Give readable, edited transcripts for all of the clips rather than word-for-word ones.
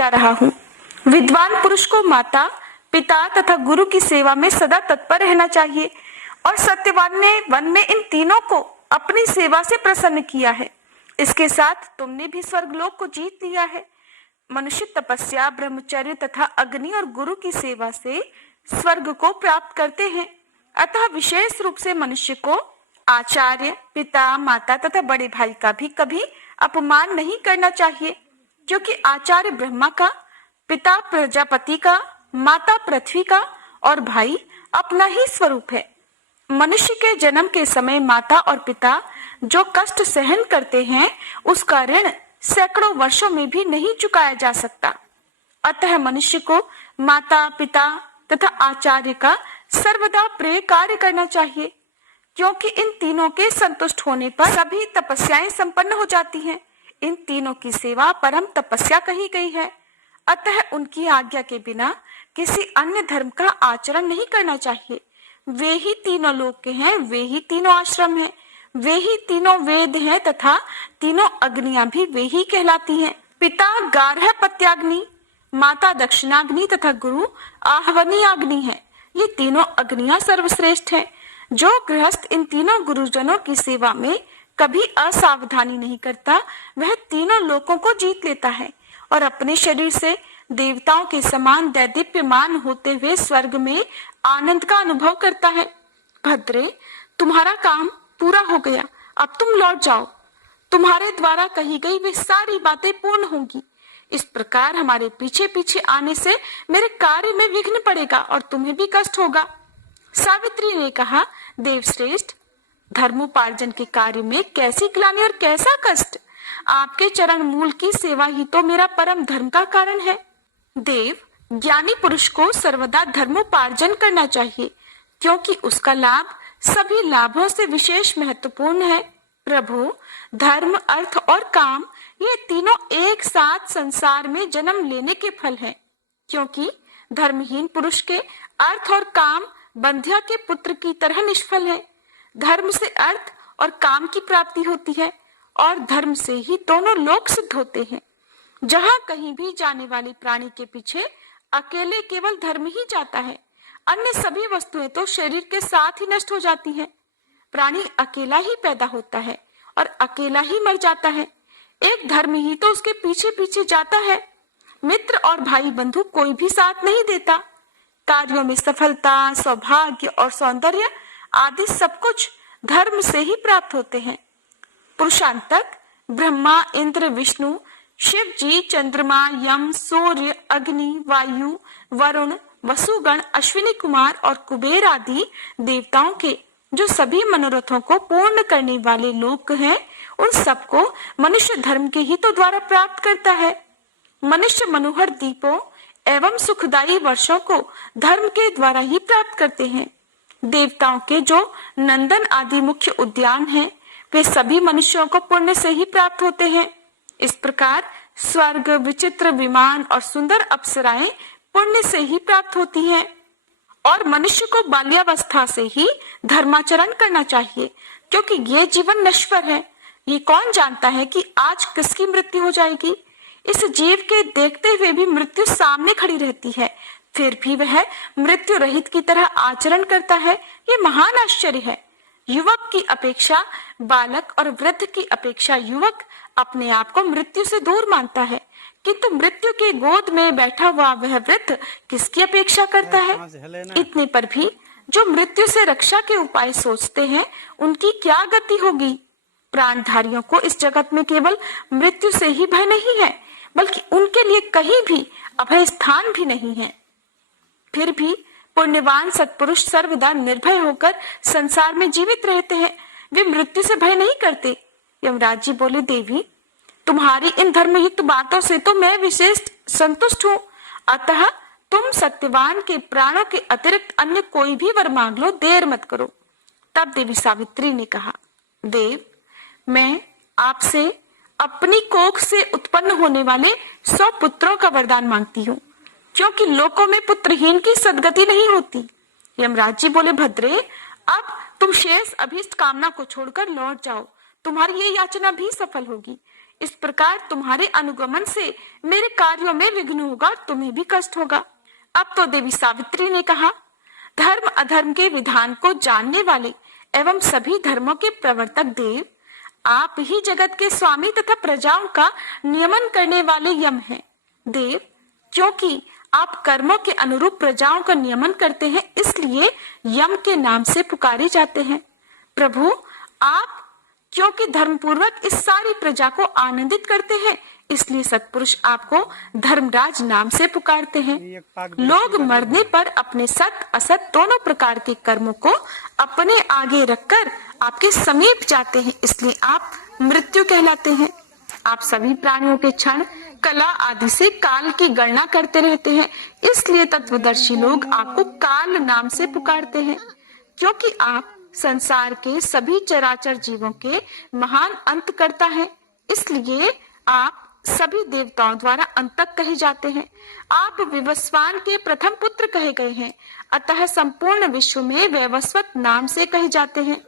जा रहा हूँ। विद्वान पुरुष को माता, पिता तथा गुरु की सेवा में सदा तत्पर रहना चाहिए और सत्यवान ने वन में इन तीनों को अपनी सेवा से प्रसन्न किया है। इसके साथ तुमने भी स्वर्गलोक को जीत लिया है। मनुष्य तपस्या, ब्रह्मचर्य तथा अग्नि और गुरु की सेवा से स्वर्ग को प्राप्त करते हैं। अतः विशेष रूप से मनुष्य को आचार्य, पिता, माता तथा बड़े भाई का भी कभी अपमान नहीं करना चाहिए, क्योंकि आचार्य ब्रह्मा का, पिता प्रजापति का, माता पृथ्वी का और भाई अपना ही स्वरूप है। मनुष्य के जन्म के समय माता और पिता जो कष्ट सहन करते हैं, उसका ऋण सैकड़ों वर्षों में भी नहीं चुकाया जा सकता। अतः मनुष्य को माता, पिता तथा आचार्य का सर्वदा प्रिय कार्य करना चाहिए, क्योंकि इन तीनों के संतुष्ट होने पर सभी तपस्याएं संपन्न हो जाती हैं। इन तीनों की सेवा परम तपस्या कही गई है। अतः उनकी आज्ञा के बिना किसी अन्य धर्म का आचरण नहीं करना चाहिए। वे ही तीनों लोक के हैं, वे ही तीनों आश्रम हैं, वे ही तीनों वेद हैं तथा तीनों अग्नियां भी वे ही कहलाती हैं। पिता गार्हपत्याग्नि, माता दक्षिणाग्नि तथा गुरु आहवनी अग्नि है। ये तीनों अग्नियां सर्वश्रेष्ठ हैं। जो गृहस्थ इन तीनों गुरुजनों की सेवा में कभी असावधानी नहीं करता, वह तीनों लोकों को जीत लेता है और अपने शरीर से देवताओं के समान दैदीप्यमान होते हुए स्वर्ग में आनंद का अनुभव करता है। भद्रे, तुम्हारा काम पूरा हो गया, अब तुम लौट जाओ। तुम्हारे द्वारा कही गई वे सारी बातें पूर्ण होंगी। इस प्रकार हमारे पीछे पीछे आने से मेरे कार्य में विघ्न पड़ेगा और तुम्हें भी कष्ट होगा। सावित्री ने कहा, देवश्रेष्ठ, धर्मोपार्जन के कार्य में कैसी ग्लानि और कैसा कष्ट। आपके चरण मूल की सेवा ही तो मेरा परम धर्म का कारण है। देव, ज्ञानी पुरुष को सर्वदा धर्मोपार्जन करना चाहिए, क्योंकि उसका लाभ सभी लाभों से विशेष महत्वपूर्ण है। प्रभु, धर्म, अर्थ और काम, ये तीनों एक साथ संसार में जन्म लेने के फल हैं, क्योंकि धर्महीन पुरुष के अर्थ और काम बंध्या के पुत्र की तरह निष्फल है। धर्म से अर्थ और काम की प्राप्ति होती है और धर्म से ही दोनों लोक सिद्ध होते हैं। जहाँ कहीं भी जाने वाले प्राणी के पीछे अकेले केवल धर्म ही जाता है, अन्य सभी वस्तुएं तो शरीर के साथ ही नष्ट हो जाती हैं। प्राणी अकेला ही पैदा होता है और अकेला ही मर जाता है। एक धर्म ही तो उसके पीछे पीछे जाता है। मित्र और भाई बंधु कोई भी साथ नहीं देता। कार्यों में सफलता, सौभाग्य और सौंदर्य आदि सब कुछ धर्म से ही प्राप्त होते हैं। पुरुषांतक ब्रह्मा, इंद्र, विष्णु, शिव जी, चंद्रमा, यम, सूर्य, अग्नि, वायु, वरुण, वसुगण, अश्विनी कुमार और कुबेर आदि देवताओं के जो सभी मनोरथों को पूर्ण करने वाले लोक हैं, उन सबको मनुष्य धर्म के ही तो द्वारा प्राप्त करता है। मनुष्य मनोहर दीपों एवं सुखदायी वर्षों को धर्म के द्वारा ही प्राप्त करते हैं। देवताओं के जो नंदन आदि मुख्य उद्यान हैं, वे सभी मनुष्यों को पुण्य से ही प्राप्त होते हैं। इस प्रकार स्वर्ग, विचित्र विमान और सुंदर अप्सराएं पुण्य से ही प्राप्त होती हैं। और मनुष्य को बाल्यावस्था से ही धर्माचरण करना चाहिए, क्योंकि ये जीवन नश्वर है। ये कौन जानता है कि आज किसकी मृत्यु हो जाएगी। इस जीव के देखते हुए भी मृत्यु सामने खड़ी रहती है, फिर भी वह मृत्यु रहित की तरह आचरण करता है। ये महान आश्चर्य है। युवक की अपेक्षा बालक और वृद्ध की अपेक्षा युवक अपने आप को मृत्यु से दूर मानता है, किंतु मृत्यु के गोद में बैठा हुआ वह वृद्ध किसकी अपेक्षा करता है। इतने पर भी जो मृत्यु से रक्षा के उपाय सोचते हैं, उनकी क्या गति होगी। प्राणधारियों को इस जगत में केवल मृत्यु से ही भय नहीं है, बल्कि उनके लिए कहीं भी अभय स्थान भी नहीं है। फिर भी पुण्यवान सत्पुरुष सर्वदा निर्भय होकर संसार में जीवित रहते हैं। वे मृत्यु से भय नहीं करते। यमराज जी बोले, देवी, तुम्हारी इन धर्मयुक्त बातों से तो मैं विशेष संतुष्ट हूँ। अतः तुम सत्यवान के प्राणों के अतिरिक्त अन्य कोई भी वर मांग लो, देर मत करो। तब देवी सावित्री ने कहा, देव, मैं आपसे अपनी कोख से उत्पन्न होने वाले 100 पुत्रों का वरदान मांगती हूँ, क्योंकि लोकों में पुत्रहीन की सदगति नहीं होती। यमराज जी बोले, भद्रे, अब तुम शेष अभीष्ट कामना को छोड़कर लौट जाओ। तुम्हारी ये याचना भी सफल होगी। इस प्रकार तुम्हारे अनुगमन से मेरे कार्यों में विघ्न होगा, तुम्हें भी कष्ट होगा। अब तो देवी सावित्री ने कहा, धर्म अधर्म के विधान को जानने वाले एवं सभी धर्मों के प्रवर्तक देव, आप ही जगत के स्वामी तथा प्रजाओं का नियमन करने वाले यम हैं। देव, क्योंकि आप कर्मों के अनुरूप प्रजाओं का नियमन करते हैं, इसलिए यम के नाम से पुकारे जाते हैं। प्रभु, आप क्योंकि धर्मपूर्वक इस सारी प्रजा को आनंदित करते हैं, इसलिए सत्पुरुष आपको धर्मराज नाम से पुकारते हैं। लोग मरने पर अपने सत असत दोनों प्रकार के कर्मों को अपने आगे रखकर आपके समीप जाते हैं, इसलिए आप मृत्यु कहलाते हैं। आप सभी प्राणियों के क्षण, कला आदि से काल की गणना करते रहते हैं, इसलिए तत्वदर्शी लोग आपको काल नाम से पुकारते हैं। क्योंकि आप संसार के सभी चराचर जीवों के महान अंत करता है, इसलिए आप सभी देवताओं द्वारा अंतक कहे जाते हैं। आप विवस्वान के प्रथम पुत्र कहे गए हैं, अतः संपूर्ण विश्व में वैवस्वत नाम से कहे जाते हैं।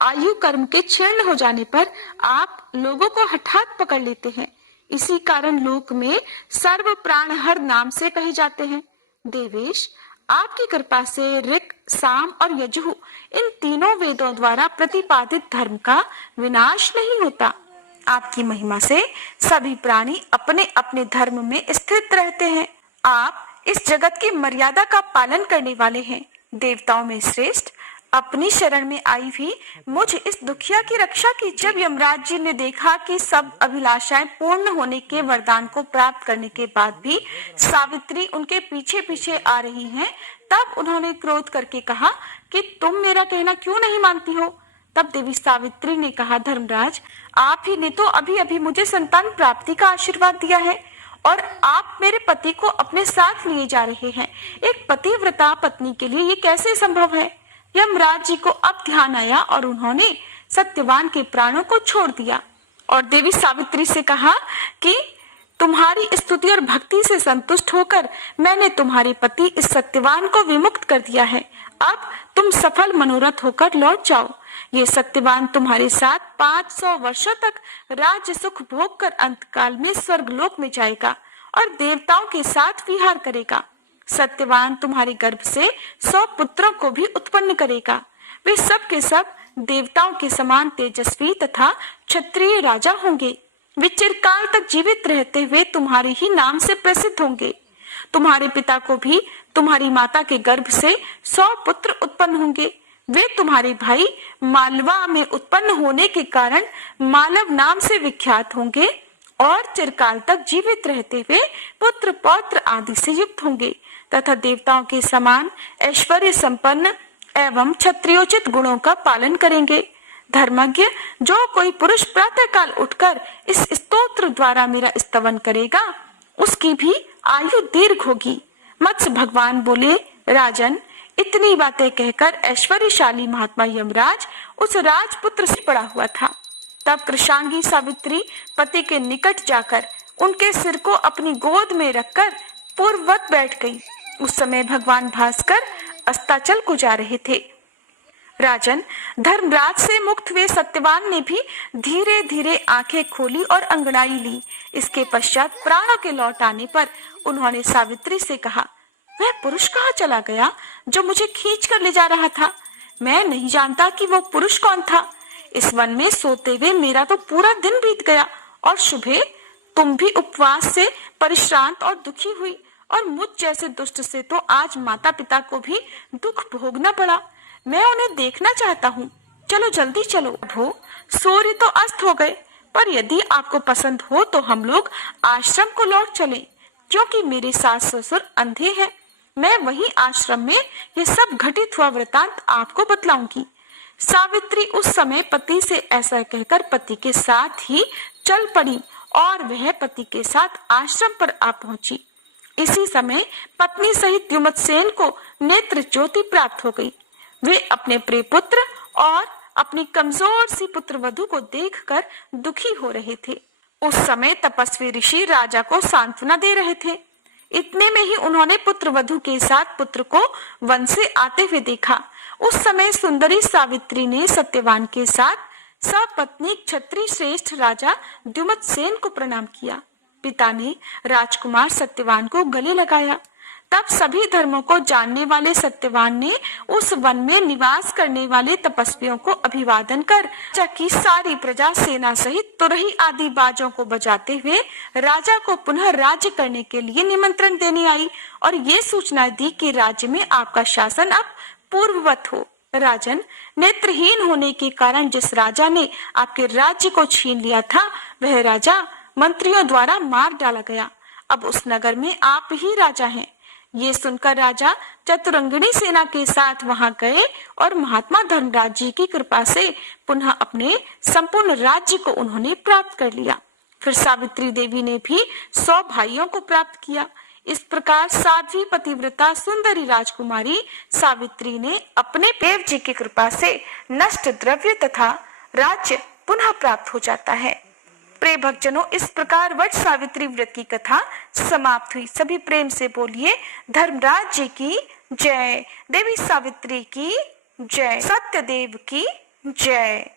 आयु कर्म के क्षीण हो जाने पर आप लोगों को हठात पकड़ लेते हैं, इसी कारण लोक में सर्व प्राणहर नाम से कहे जाते हैं। देवेश, आपकी कृपा से ऋक, साम और यजुः इन तीनों वेदों द्वारा प्रतिपादित धर्म का विनाश नहीं होता। आपकी महिमा से सभी प्राणी अपने अपने धर्म में स्थित रहते हैं। आप इस जगत की मर्यादा का पालन करने वाले हैं। देवताओं में श्रेष्ठ, अपनी शरण में आई भी मुझ इस दुखिया की रक्षा की। जब यमराज जी ने देखा कि सब अभिलाषाएं पूर्ण होने के वरदान को प्राप्त करने के बाद भी सावित्री उनके पीछे पीछे आ रही हैं, तब उन्होंने क्रोध करके कहा कि तुम मेरा कहना क्यों नहीं मानती हो। तब देवी सावित्री ने कहा, धर्मराज, आप ही ने तो अभी अभी मुझे संतान प्राप्ति का आशीर्वाद दिया है और आप मेरे पति को अपने साथ लिए जा रहे हैं। एक पतिव्रता पत्नी के लिए ये कैसे संभव है। यमराज जी को अब ध्यान आया और उन्होंने सत्यवान के प्राणों को छोड़ दिया और देवी सावित्री से कहा कि तुम्हारी स्तुति और भक्ति से संतुष्ट होकर मैंने तुम्हारे पति इस सत्यवान को विमुक्त कर दिया है। अब तुम सफल मनोरथ होकर लौट जाओ। ये सत्यवान तुम्हारे साथ 500 वर्षों तक राज्य सुख भोग कर अंतकाल में स्वर्गलोक में जाएगा और देवताओं के साथ विहार करेगा। सत्यवान तुम्हारे गर्भ से 100 पुत्रों को भी उत्पन्न करेगा। वे सब के सब देवताओं के समान तेजस्वी तथा क्षत्रिय राजा होंगे। वे चिरकाल तक जीवित रहते हुए तुम्हारे ही नाम से प्रसिद्ध होंगे। तुम्हारे पिता को भी तुम्हारी माता के गर्भ से 100 पुत्र उत्पन्न होंगे। वे तुम्हारे भाई मालवा में उत्पन्न होने के कारण मालव नाम से विख्यात होंगे और चिरकाल तक जीवित रहते हुए पुत्र पौत्र आदि से युक्त होंगे तथा देवताओं के समान ऐश्वर्य संपन्न एवं क्षत्रियोचित गुणों का पालन करेंगे। धर्मज्ञ, जो कोई पुरुष प्रातः काल उठकर इस स्तोत्र द्वारा मेरा स्तवन करेगा, उसकी भी आयु दीर्घ होगी। मत्स्य भगवान बोले, राजन, इतनी बातें कहकर ऐश्वर्यशाली महात्मा यमराज उस राजपुत्र से पड़ा हुआ था। तब कृशांगी सावित्री पति के निकट जाकर उनके सिर को अपनी गोद में रखकर पूर्ववत बैठ गई। उस समय भगवान भास्कर अस्ताचल को जा रहे थे। राजन, धर्मराज से मुक्त हुए सत्यवान ने भी धीरे धीरे आंखें खोली और अंगड़ाई ली। इसके पश्चात प्राणों के लौट आने पर उन्होंने सावित्री से कहा, वह पुरुष कहाँ चला गया जो मुझे खींच कर ले जा रहा था। मैं नहीं जानता कि वो पुरुष कौन था। इस वन में सोते हुए मेरा तो पूरा दिन बीत गया और सुबह तुम भी उपवास से परिश्रांत और दुखी हुई और मुझ जैसे दुष्ट से तो आज माता पिता को भी दुख भोगना पड़ा। मैं उन्हें देखना चाहता हूँ। चलो जल्दी चलो। प्रभु, सूर्य तो अस्त हो गए, पर यदि आपको पसंद हो तो हम लोग आश्रम को लौट चलें, क्योंकि मेरे सास ससुर अंधे हैं। मैं वही आश्रम में ये सब घटित हुआ वृतांत आपको बतलाऊंगी। सावित्री उस समय पति से ऐसा कहकर पति के साथ ही चल पड़ी और वह पति के साथ आश्रम पर आ पहुंची। इसी समय पत्नी सहित द्युमत्सेन को नेत्र ज्योति प्राप्त हो गई। वे अपने प्रिय पुत्र और अपनी कमजोर सी पुत्र वधू को देखकर दुखी हो रहे थे। उस समय तपस्वी ऋषि राजा को सांत्वना दे रहे थे। इतने में ही उन्होंने पुत्र वधू के साथ पुत्र को वन से आते हुए देखा। उस समय सुंदरी सावित्री ने सत्यवान के साथ सपत्नी क्षत्रिय श्रेष्ठ राजा द्युमत सेन को प्रणाम किया। पिता ने राजकुमार सत्यवान को गले लगाया। तब सभी धर्मों को जानने वाले सत्यवान ने उस वन में निवास करने वाले तपस्वियों को अभिवादन कर राजा की सारी प्रजा सेना सहित तुरही आदि बाजों को बजाते हुए राजा को पुनः राज्य करने के लिए निमंत्रण देने आई और ये सूचना दी कि राज्य में आपका शासन अब पूर्ववत हो। राजन, नेत्रहीन होने के कारण जिस राजा ने आपके राज्य को छीन लिया था वह राजा मंत्रियों द्वारा मार डाला गया। अब उस नगर में आप ही राजा हैं। ये सुनकर राजा चतुरंगिणी सेना के साथ वहां गए और महात्मा धर्मराज जी की कृपा से पुनः अपने संपूर्ण राज्य को उन्होंने प्राप्त कर लिया। फिर सावित्री देवी ने भी 100 भाइयों को प्राप्त किया। इस प्रकार साध्वी पतिव्रता सुंदरी राजकुमारी सावित्री ने अपने देव जी की कृपा से नष्ट द्रव्य तथा राज्य पुनः प्राप्त हो जाता है। प्रिय भक्तजनों, इस प्रकार वट सावित्री व्रत की कथा समाप्त हुई। सभी प्रेम से बोलिए धर्मराज जी की जय, देवी सावित्री की जय, सत्यदेव की जय।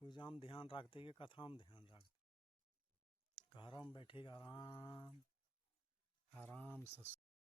पूजा में ध्यान रखते कि कथा में ध्यान रखते। घर में बैठेगा आराम आराम से